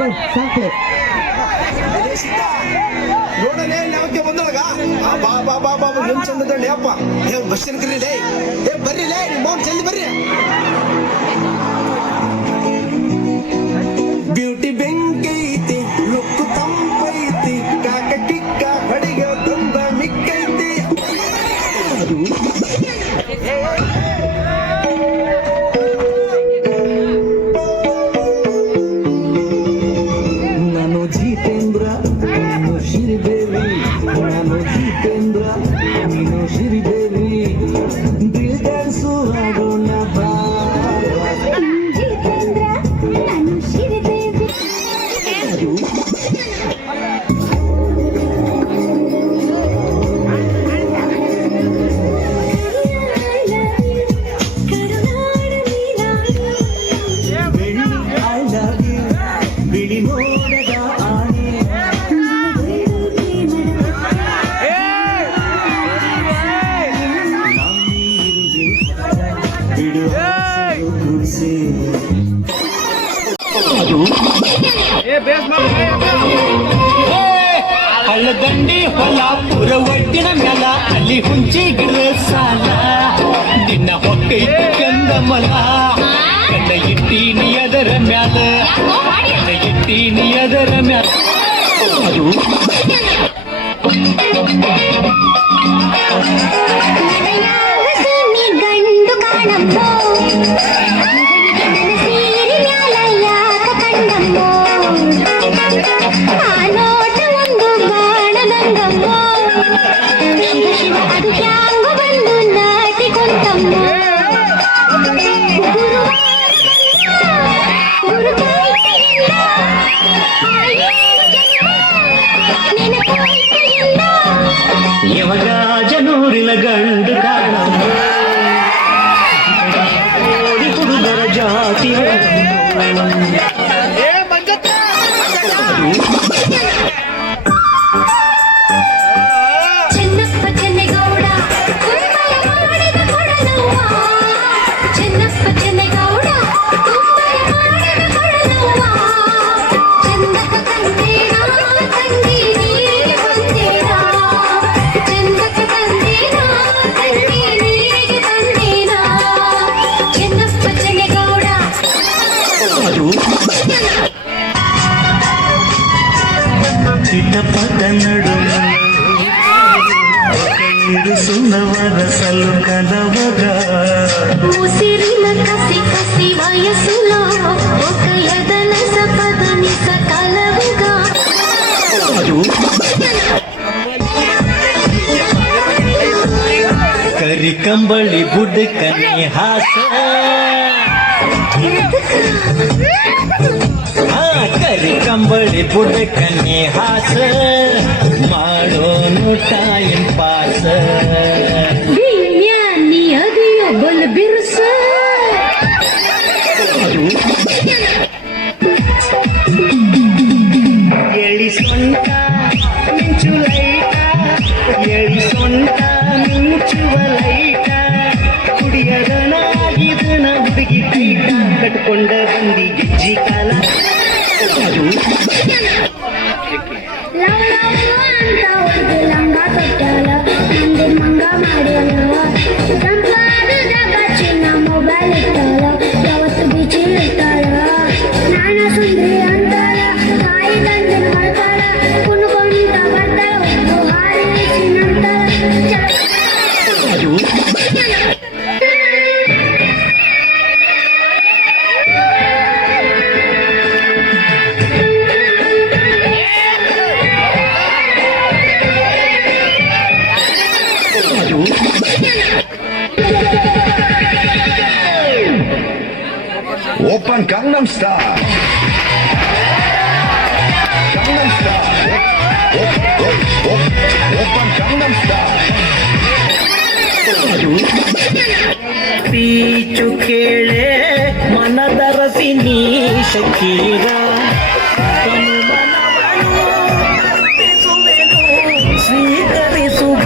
ಸಾಕ್ಲೆ ನೋಡಲೇ ಯಾವಕ್ಕೆ ಬಂದೊಳಗ ಬಾ ಬಾ ಬಾ ಬಾ ಏನ್ ಚಂದದಳ್ಳಿ ಅಪ್ಪ ಏ ಬಸ್ಸಿನ ಕರೀಲೇ ಏ ಬರ್ರಿಲೇ ನಿಮ್ಮ ಮೌನ್ ಜಲ್ದಿ ಬರ್ರಿ ಬ್ಯೂಟಿ ಬೆಂಕೈತಿ ಲುಕ್ಕು ತಂಪೈತಿ ಕಾಕ ಕಿಕ್ಕ ಹೊಡಿಗ ತುಂಬ ಮಿಕ್ಕೈತಿ ನಾನು ಜಿತೇಂದ್ರ ನೀನು ಶ್ರೀದೇವಿ ನಾನು ಜಿತೇಂದ್ರ ನೀನು ಶ್ರೀದೇವಿ ದಿಲ್ ಡ್ಯಾನ್ಸು ಆಗೋಣ ಬಾ ಜಿತೇಂದ್ರ ನಾನು ಶ್ರೀದೇವಿ ಬಿಳಿ ಮೋಡದ ಆನೆ ಹಳ್ಳದಂಡಿ ಹೊಲ ಪುರ ಒಡ್ಡಿನ ಮ್ಯಾಲ ಅಲ್ಲಿ ಹುಂಚಿ ಗಿಡ ಸಾಲ ದಿನ ಹೊಕ್ಕೈತಿ ಕಂದಮಲ ಕಣ್ಣ ಇಟ್ಟೀನಿ ಅದರ ಮ್ಯಾಲ ಕಣ್ಣ ಇಟ್ಟೀನಿ ಅದರ ಮ್ಯಾಲ ಗಂಡು ಕಾಣಂಬೋ ಸೀರೆ ಮ್ಯಾಲ ಯಾಕ ಕಂಡಂಬೋ ಆ ನೋಟ ಒಂದು ಬಾಣದಂಗಂಬೋ ಶಿವ ಶಿವ ಅದು ಹ್ಯಾಂಗ ಬಂದು ನಾಟಿ ಕೊಂತಂಬೋ ಯವಗಾಜನೂರಿನ ಗಂಡು ಕಾಣ ಹುಡುಗರ ಜಾತಿ ಚೆನ್ನಪ್ಪ ಚೆನ್ನೇಗೌಡ ಕುಂಬಳ ಮಾಡಿದ ಕೊಡನವ್ವ ಚೆನ್ನಪ್ಪ ಚೆನ್ನೇಗೌಡ ಕುಂಬಳ ಮಾಡಿದ ಕೊಡನವ್ವ ಚಂದಕ ತಂದೇನ ತಂಗಿ ನೀರಿಗೆ ಬಂದೇನ ಚಂದಕ ತಂದೇನ ತಂಗಿ ನೀರಿಗೆ ಬಂದೇನ ಚೆನ್ನಪ್ಪ ಚೆನ್ನೇಗೌಡ ಚಿಟಪಟ ನಡು ಸುನ್ನವರ ಸಲ್ಲು ಕದವಗ ಉಸಿರಿನ ಕಸಿ ಕಸಿ ವಯಸ್ಸುಲ ಒಕ್ಕಯದನ ಸಪದನಿ ಸಕಲವುಗ ಕರಿ ಕಂಬಳಿ ಬುಡ್ಕನಿ ಹಾಸ ಕರಿ ಕಂಬಳಿ ಬುಡ್ಕನಿ ಹಾಸ ಮಾಡೋನು ಟೈಮ್ ಪಾಸ ಬಿನ್ಯಾನಿ ಅದಿಯೋ ಬಲ್ ಬಿರುಸ ಎಳಿ ಸೊಂಟ ಮಿಂಚು ಲೈಟ ಎಳಿ ಸೊಂಟ ಮಿಂಚುವ ಲೈಟ ಕುಡಿಯದನಾಗಿದನ ಹುಡುಗಿ ಕೈಟ ಕಟ್ಕೊಂಡ ಬಂದಿ ಗೆಜ್ಜಿ ಕಾಲ ಲವ್ ಲವ್ ಅಂತ ಹುಡುಗಿ ಲಂಗ ತೊಟ್ಟಾಳ ಮಂದಿ ಮಂಗ ಮಾಡ್ಯಾಳ ಸಂಪಾದದಾಗ ಚಿನ್ನ ಮೊಬೈಲ್ ಇಟ್ಟಾಳ ಯಾವತ್ತು ಬಿಚ್ಚಿ ಇರ್ತಾಳ ನಾನ ಸುಂದ್ರಿ ಅಂತಾಳ ಕಾಯಿ ತಂದೆ ಮಾಡ್ತಾಳ ಕುಣ್ಕೊಂತ ಬರ್ತಾಳ ಒಂದು ಹಾರಿಸಿ ನಂತಾಳ Open Gangnam Style. Gangnam Style. Open Gangnam Style. Peach ಕೇಳೆ ಮನದರಸಿ ನೀ ಶಕೀರ ಸ್ವೀಕರಿಸುವ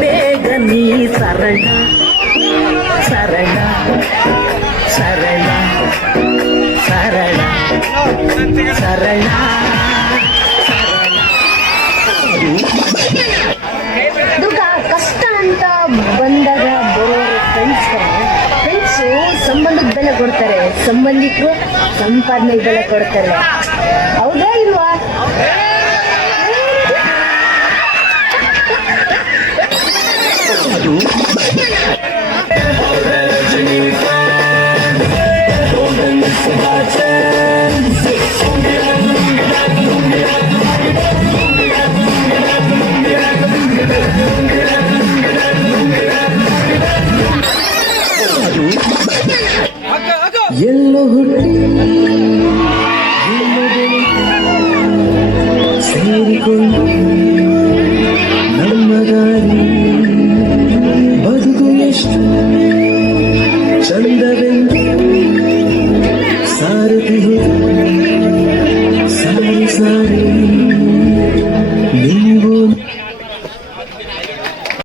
ಬೇಗ ನೀ ಸರಳ ಸರಳ ಸರಳ ಸರಳ ಸರಳ ದುಃಖ ಕಷ್ಟ ಅಂತ ಬಂದಾಗ ಬರೋರು ಫ್ರೆಂಡ್ಸು ಸಂಬಂಧಕ್ಕೆ ಬೆಲೆ ಕೊಡ್ತಾರೆ, ಸಂಬಂಧಿಕರು ಸಂಪಾದನೆಗೆ ಬೆಲೆ ಕೊಡ್ತಾರೆ. ಹೌದಾ ಇಲ್ವಾ? ಎಲ್ಲೋ ಹುಟ್ಟಿ ಎಲ್ಲೆಡೆ ಸೇರಿಕೊಂಡು ನಮ್ಮ ದಾರಿ ಬದುಕು ಎಷ್ಟು ಚಂದವೆಂದು ಸಾರಥಿ ಸಾರಿ ಸಾರಿ ನೀವು